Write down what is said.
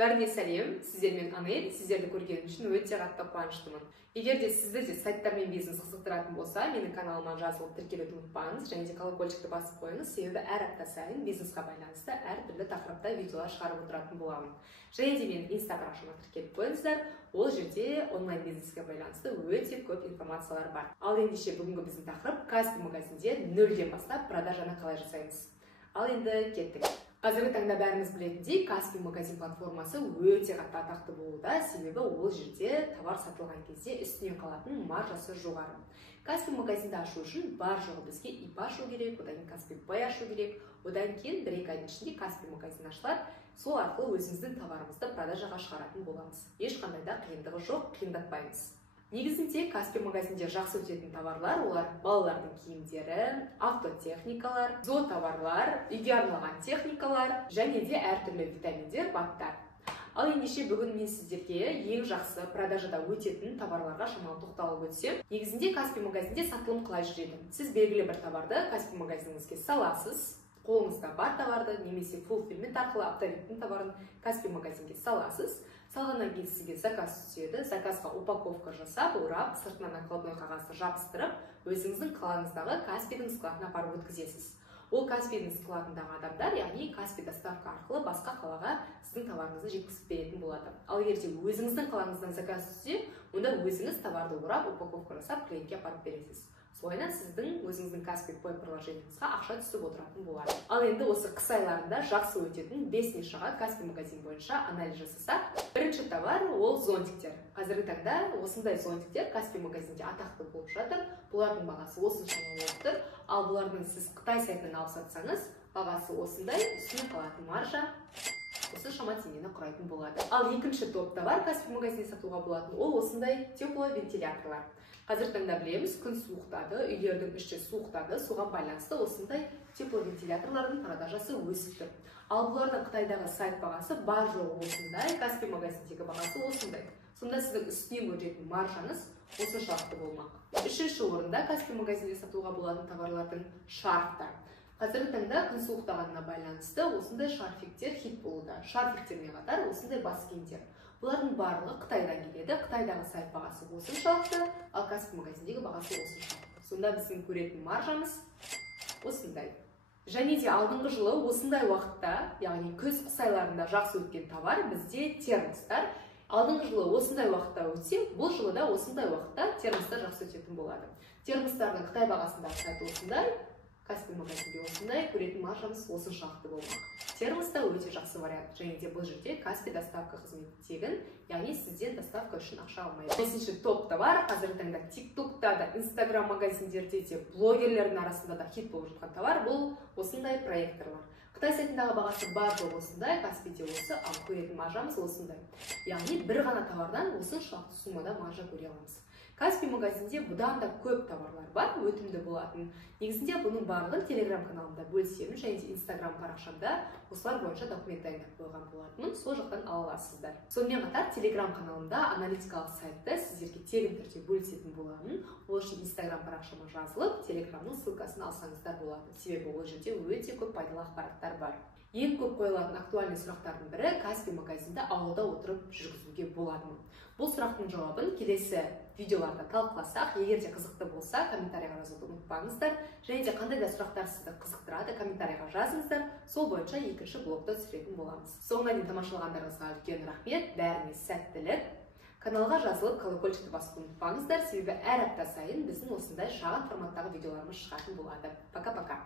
Бәріне сәлем, сіздермен Анель, сіздерді көргенім үшін өте қатты қуаныштымын. Егер де сізді де сайттар мен бизнес қызықтыратын болса, менің каналыма жазылып тіркелуді ұмытпаңыз, және де колокольчикті басып қойыңыз, себебі әр апта сайын бизнесқа байланысты әртүрлі тақырыпта видеолар шығарып отыратын боламын. Және де менің инста парақшама тіркеліп қойыңыздар, ол жерде онлайн бизнеске байланысты өте көп информациялар бар. Ал ендеше бүгінгі біздің тақырып Каспи магазинде 0-ден бастап продажаны қалай жасаймыз. Ал енді кеттік. Қазіргі таңда бәріміз білетіндей, Каспи магазин платформасы өте қатты атақты болуда, себебі ол жерде товар сатылған кезде үстінен қалатын маржасы жоғары. Каспи магазинді ашу үшін бар жоғы бізге ИП ашу керек, одан кейін Каспи Пай ашу керек, одан кейін 1-2 айдың ішінде Каспи магазин ашылады. Сол арқылы өзіміздің товарымызды продажаға шығаратын боламыз. Ешқандай да қиындығы жоқ, қиындатпаймыз. Негізінде Каспи магазинде жақсы өтетін товарлар, олар балалардың киімдері, автотехникалар, зоотоварлар, үйге арналған техникалар, және де әртүрлі витаминдер, баттар. Ал ендеше бүгін мен сіздерге ең жақсы продажада өтетін товарларға шамалы тоқталып өтсем. Негізінде Каспи магазинде сатылым қалай жүреді? Сіз белгілі бір товарды Каспи магазиніңізге саласыз. Қолыңызда бар товарды немесе фулфилмент арқылы оптовиктің товарын Каспи магазинге саласыз. Салғаннан кейін сізге заказ түседі. Заказға упаковка жасап, орап, сыртынан накладной қағазды жабыстырып, өзіңіздің қалаңыздағы Каспидің складына апарып өткізесіз. Ол Каспидің складындағы адамдар, яғни Каспи доставка арқылы басқа қалаға сіздің товарыңызды жеткізіп беретін болады. Ал егер де өзіңіздің қалаңыздан заказ түссе, онда өзіңіз товарды орап, упаковка жасап, клиентке апарып бересіз. Солайынан сіздің өзіңіздің Каспи Пай приложениеңізге ақша түсіп отыратын болады. Ал енді осы қыс айларында жақсы өтетін 5 нишаға Каспи магазин бойынша анализ жасасақ, бірінші товар ол зонтиктер. Қазіргі таңда осындай зонтиктер Каспи магазинде атақты болып жатыр. Бұлардың бағасы осыншама болып тұр. Ал бұлардың сіз Қытай сайтынан алып сатсаңыз, бағасы осындай, үстіне қалатын маржа осы шама теңгені құрайтын болады. Ал екінші топ товар Каспи магазинде сатуға болатын, ол осындай тепловентиляторлар. Қазір таңда білеміз, күн суықтады, үйлердің іші суықтады, соған байланысты осындай тепловентиляторлардың продажасы өсіп тұр. Ал бұлардың Қытайдағы сайт бағасы бар жоғы осындай, Каспи магазиндегі бағасы осындай. Сонда сіздің үстінен көретін маржаңыз осыншалықты болмақ. Үшінші орында Каспи магазинде сатуға болатын товарлардың шарфтар. Қазіргі таңда күн суықтағанына байланысты осындай шарфиктер хит болуда. Шарфиктермен қатар осындай бас киімдер. Бұлардың барлығы Қытайдан келеді. Қытайдағы сайт бағасы осыншалықты, ал Каспи магазиндегі бағасы осыншалықты. Сонда біздің көретін маржамыз осындай. Және де алдыңғы жылы осындай уақытта, яғни күз айларында жақсы өткен товар бізде термостар. Алдыңғы жылы осындай уақытта өтсе, бұл жылы да осындай уақытта термостар жақсы өтетін болады. Термостардың Қытай бағасындағы сайт осындай, Каспи магазинде осындай, көретін маржамыз осыншалықты болмақ. Термоста өте жақсы вариант, және де бұл жерде Каспи доставка қызметі тегін, яғни сізден доставка үшін ақша алмайды. Бесінші топ товар, қазіргі таңда TikTokта да, Instagram магазиндерде де, блогерлердің арасында да хит болып жатқан товар, бұл осындай проекторлар. Қытай сайтындағы бағасы бар жол осындай, Каспиде осы, ал көретін маржамыз осындай. Яғни бір ғана товардан осыншалықты суммада маржа көре аламыз. Каспи магазинде бұдан да көп товарлар бар, өтімді болатын. Негізінде бұның барлығын Telegram каналымда бөлісемін, және де Instagram парақшамда осылар бойынша документ дайындап қойған болатынмын, сол жақтан ала аласыздар. Сонымен қатар Telegram каналымда аналитикалық сайтты сіздерге тегін түрде бөлісетін боламын. Ол үшін Instagram парақшама жазылып, Telegramның ссылкасын алсаңыздар болады. Себебі ол жерде өте көп пайдалы ақпараттар бар. Ең көп қойылатын актуальный сұрақтардың бірі Каспи магазинді ауылда отырып жүргізуге болады ма? Бұл сұрақтың жауабын келесі видеоларда талқыласақ, егер де қызықты болса, комментарийға жазуды ұмытпаңыздар. Және де қандай да сұрақтар сізді қызықтырады, комментарийға жазыңыздар. Сол бойынша екінші блогта түсіретін боламыз. Соңына дейін тамашалағандарыңызға үлкен рахмет, бәріне сәттілік. Каналға жазылып, колокольчикті басуды ұмытпаңыздар, себебі әр апта сайын біздің осындай шағын форматтағы видеоларымыз шығатын болады. Пока-пока.